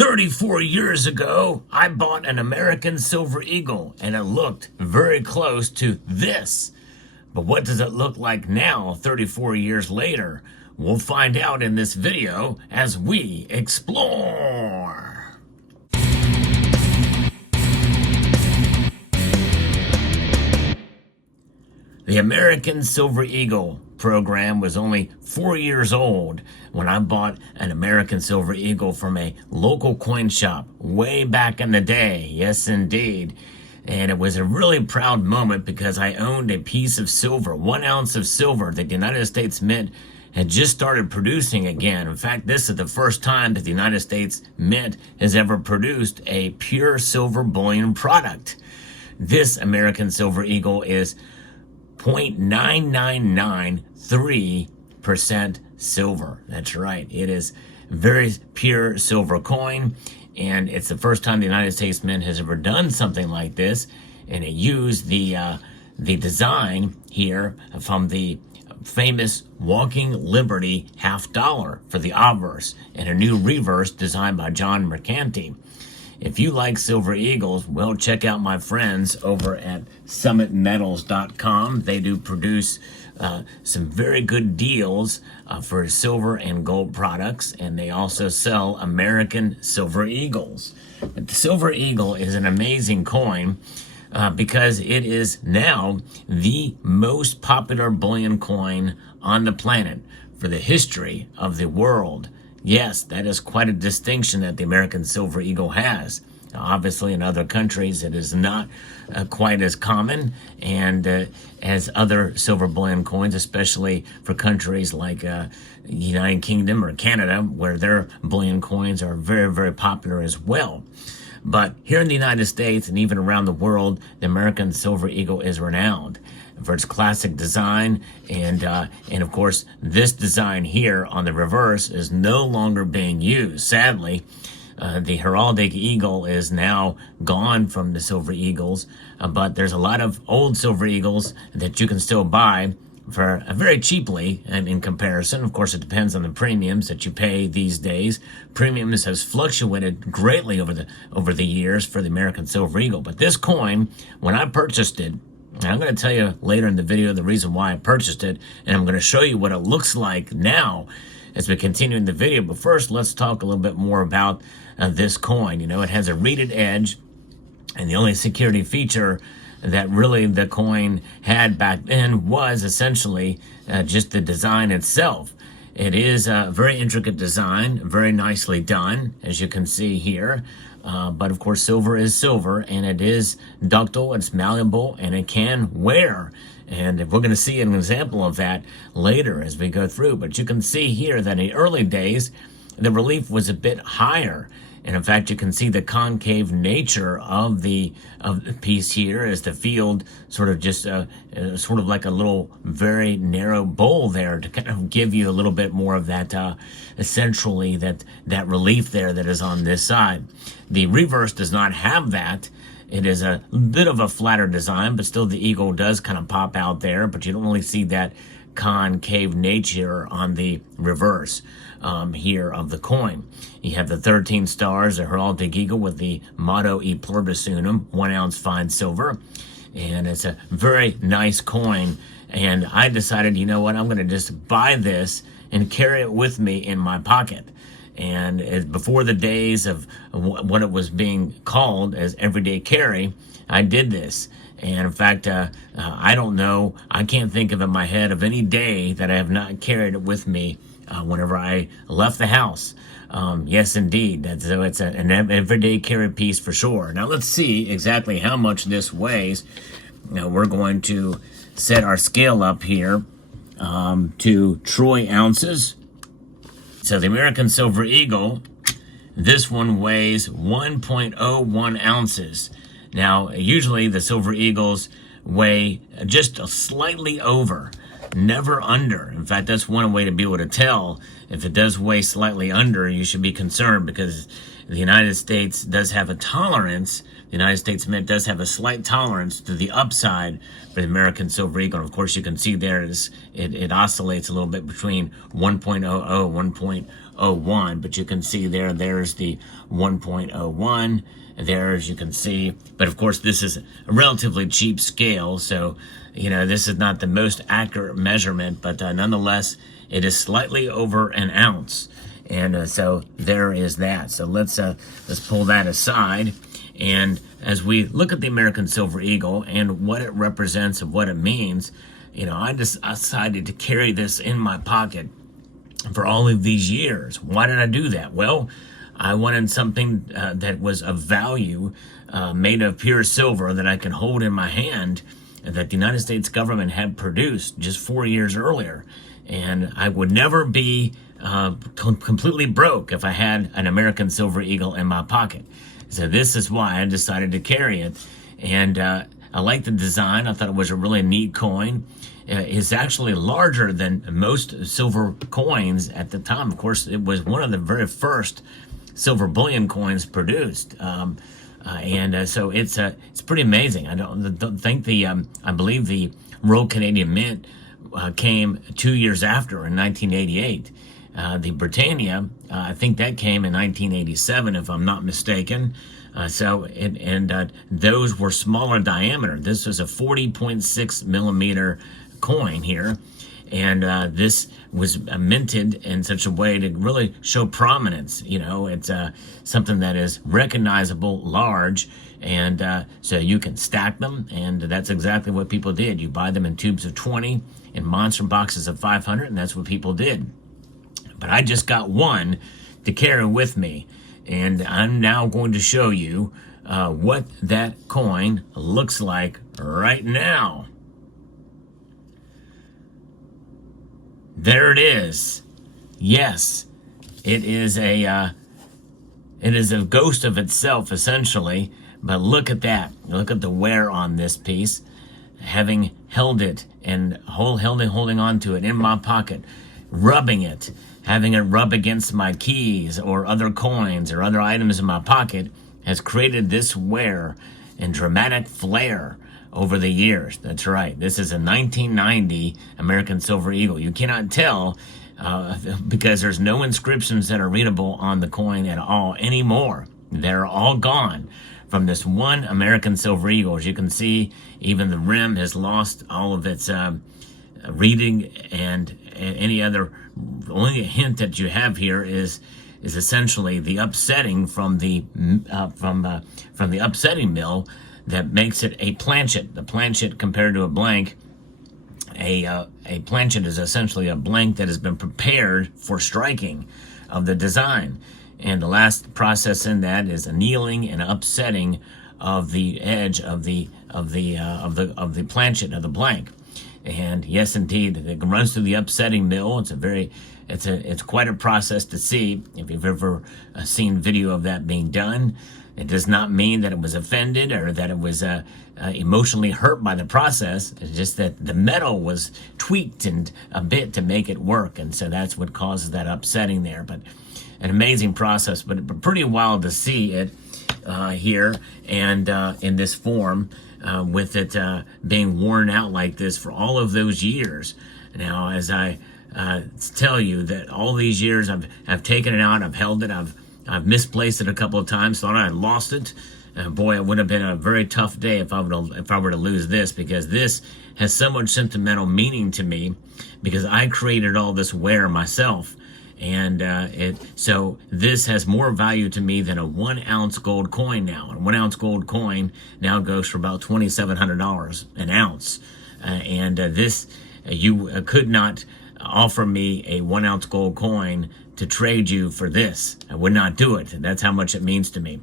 34 years ago, I bought an American Silver Eagle, and it looked very close to this. But what does it look like now, 34 years later? We'll find out in this video as we explore. The American Silver Eagle program was only 4 years old when I bought an American Silver Eagle from a local coin shop way back in the day. Yes, indeed. And it was a really proud moment because I owned a piece of silver, 1 ounce of silver that the United States Mint had just started producing again. In fact, this is the first time that the United States Mint has ever produced a pure silver bullion product. This American Silver Eagle is 0.9993% silver. That's right. It is very pure silver coin, and it's the first time the United States Mint has ever done something like this. And it used the design here from the famous Walking Liberty $50 for the obverse, and a new reverse designed by John Mercanti. If you like Silver Eagles, well, check out my friends over at summitmetals.com. They do produce some very good deals for silver and gold products, and they also sell American Silver Eagles. But the Silver Eagle is an amazing coin because it is now the most popular bullion coin on the planet for the history of the world. Yes, that is quite a distinction that the American Silver Eagle has. Now, obviously, in other countries, it is not quite as common and as other silver bullion coins, especially for countries like United Kingdom or Canada, where their bullion coins are very, very popular as well. But here in the United States and even around the world, the American Silver Eagle is renowned for its classic design, and of course, this design here on the reverse is no longer being used. Sadly, the heraldic eagle is now gone from the Silver Eagles, but there's a lot of old Silver Eagles that you can still buy for very cheaply, and in comparison. Of course, it depends on the premiums that you pay these days. Premiums has fluctuated greatly over the years for the American Silver Eagle. But this coin, when I purchased it, and I'm going to tell you later in the video the reason why I purchased it, and I'm going to show you what it looks like now as we continue in the video. But first, let's talk a little bit more about this coin. You know, it has a reeded edge, and the only security feature that really the coin had back then was essentially just the design itself. It is a very intricate design, very nicely done, as you can see here. But of course, silver is silver, and it is ductile, it's malleable, and it can wear. And we're going to see an example of that later as we go through. But you can see here that in the early days, the relief was a bit higher. And in fact, you can see the concave nature of the piece here as the field sort of just sort of like a little very narrow bowl there to kind of give you a little bit more of that essentially that relief there that is on this side. The reverse does not have that. It is a bit of a flatter design, but still the eagle does kind of pop out there, but you don't really see that concave nature on the reverse here of the coin. You have the 13 stars, the heraldic eagle with the motto E pluribus unum, 1 ounce fine silver, and it's a very nice coin. And I decided, you know what, I'm going to just buy this and carry it with me in my pocket. And before the days of what it was being called as everyday carry, I did this. And in fact, I don't know, I can't think of in my head of any day that I have not carried it with me whenever I left the house. Yes, indeed. So it's an everyday carry piece for sure. Now let's see exactly how much this weighs. Now we're going to set our scale up here to troy ounces. So the American Silver Eagle, this one weighs 1.01 ounces. Now, usually the Silver Eagles weigh just slightly over, never under. In fact, that's one way to be able to tell. If it does weigh slightly under, you should be concerned because the United States does have a tolerance. The United States Mint does have a slight tolerance to the upside for the American Silver Eagle. And of course, you can see there it oscillates a little bit between 1.00, 1.01, but you can see there's the 1.01 there, as you can see. But of course, this is a relatively cheap scale, so this is not the most accurate measurement, but nonetheless, it is slightly over an ounce. And so there is that. So let's pull that aside. And as we look at the American Silver Eagle and what it represents and what it means, I just decided to carry this in my pocket for all of these years. Why did I do that? Well, I wanted something that was of value, made of pure silver, that I can hold in my hand, that the United States government had produced just 4 years earlier. And I would never be completely broke if I had an American Silver Eagle in my pocket. So this is why I decided to carry it. And I like the design. I thought it was a really neat coin. It's actually larger than most silver coins at the time. Of course, it was one of the very first silver bullion coins produced. So it's pretty amazing. I don't think I believe the Royal Canadian Mint came 2 years after, in 1988. The Britannia, I think that came in 1987, if I'm not mistaken. Those were smaller diameter. This was a 40.6 millimeter coin here. And this was minted in such a way to really show prominence. It's something that is recognizable, large, and so you can stack them, and that's exactly what people did. You buy them in tubes of 20, in monster boxes of 500, and that's what people did. But I just got one to carry with me, and I'm now going to show you what that coin looks like right now. There it is. Yes, it is a ghost of itself, essentially. But look at that. Look at the wear on this piece. Having held it and holding on to it in my pocket, rubbing it, having it rub against my keys or other coins or other items in my pocket, has created this wear and dramatic flair over the years. That's right. This is a 1990 American Silver Eagle. You cannot tell because there's no inscriptions that are readable on the coin at all anymore. They're all gone from this one American Silver Eagle. As you can see, even the rim has lost all of its reading, and any other. The only hint that you have here is essentially the upsetting from the upsetting mill that makes it a planchet. The planchet, compared to a blank, a planchet is essentially a blank that has been prepared for striking of the design. And the last process in that is annealing and upsetting of the edge of the planchet of the blank. And yes, indeed, it runs through the upsetting mill. It's quite a process to see. If you've ever seen video of that being done, it does not mean that it was offended or that it was emotionally hurt by the process. It's just that the metal was tweaked and a bit to make it work, and so that's what causes that upsetting there. But an amazing process, but pretty wild to see it here and in this form, with it being worn out like this for all of those years. Now, as I tell you that all these years I've taken it out, I've held it, I've misplaced it a couple of times, thought I had lost it. Boy, it would have been a very tough day if I were to lose this, because this has so much sentimental meaning to me, because I created all this wear myself. And so this has more value to me than a 1 ounce gold coin now. A 1 ounce gold coin now goes for about $2,700 an ounce. This, you could not offer me a 1 ounce gold coin to trade you for this. I would not do it. That's how much it means to me,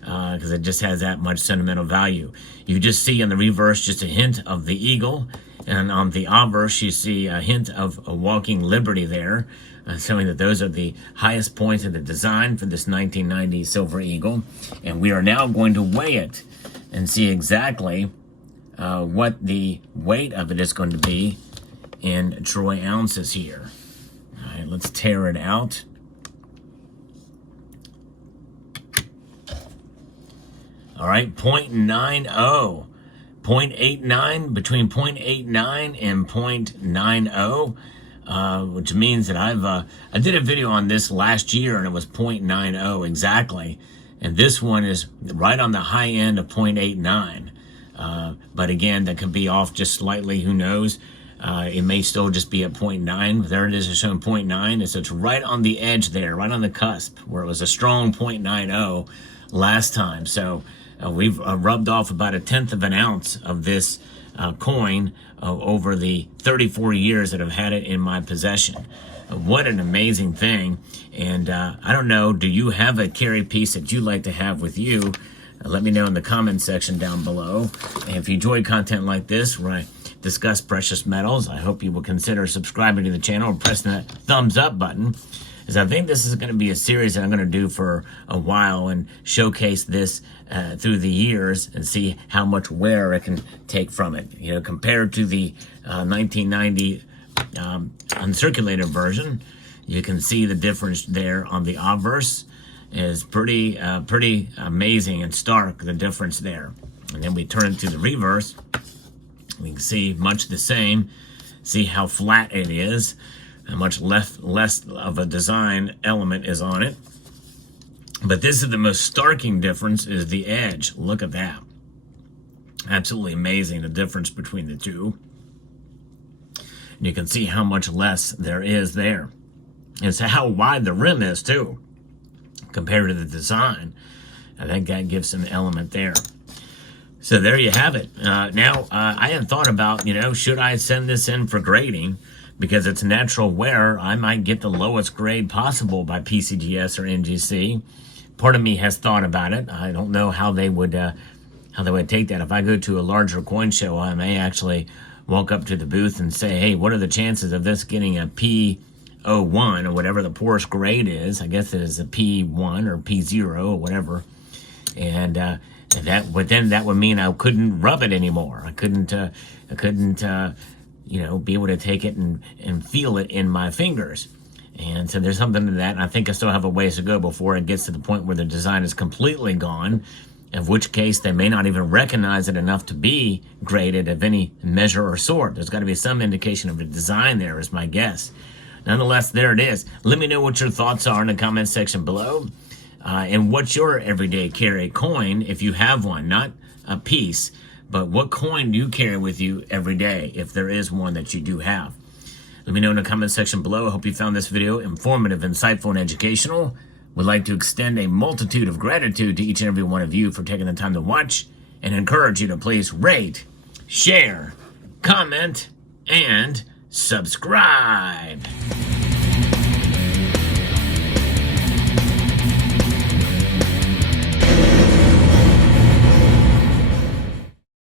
because it just has that much sentimental value. You just see in the reverse just a hint of the eagle, and on the obverse you see a hint of a walking liberty there, showing that those are the highest points of the design for this 1990 Silver Eagle. And we are now going to weigh it and see exactly what the weight of it is going to be in troy ounces here. All right, let's tear it out. All right, 0.90. 0.89, between 0.89 and 0.90, which means that I did a video on this last year and it was 0.90 exactly. And this one is right on the high end of 0.89. But again, that could be off just slightly, who knows? It may still just be at 0.9. There it is, it's showing 0.9. So it's right on the edge there, right on the cusp, where it was a strong 0.90 last time. So we've rubbed off about 1/10 of an ounce of this coin over the 34 years that I've had it in my possession. What an amazing thing. And I don't know, do you have a carry piece that you'd like to have with you? Let me know in the comment section down below. And if you enjoy content like this where I discuss precious metals, I hope you will consider subscribing to the channel and pressing that thumbs up button, as I think this is going to be a series that I'm going to do for a while and showcase this through the years and see how much wear I can take from it. You know, compared to the 1990 uncirculated version, you can see the difference there on the obverse is pretty amazing and stark, the difference there. And then we turn it to the reverse. We can see much the same. See how flat it is. How much less of a design element is on it. But this is the most starking difference, is the edge. Look at that. Absolutely amazing, the difference between the two. And you can see how much less there is there. And so how wide the rim is too, compared to the design. I think that gives some element there. So there you have it. Now, I had thought about, you know, should I send this in for grading? Because it's natural wear, I might get the lowest grade possible by PCGS or NGC. Part of me has thought about it. I don't know how they would take that. If I go to a larger coin show, I may actually walk up to the booth and say, hey, what are the chances of this getting a P01 or whatever the poorest grade is? I guess it is a P1 or P0 or whatever. And but then that would mean I couldn't rub it anymore. I couldn't you know, be able to take it and feel it in my fingers. And so there's something to that. And I think I still have a ways to go before it gets to the point where the design is completely gone, in which case they may not even recognize it enough to be graded of any measure or sort. There's got to be some indication of the design there, is my guess. Nonetheless, there it is. Let me know what your thoughts are in the comment section below. And what's your everyday carry coin, if you have one, not a piece, but what coin do you carry with you every day, if there is one that you do have? Let me know in the comment section below. I hope you found this video informative, insightful, and educational. Would like to extend a multitude of gratitude to each and every one of you for taking the time to watch, and encourage you to please rate, share, comment, and subscribe.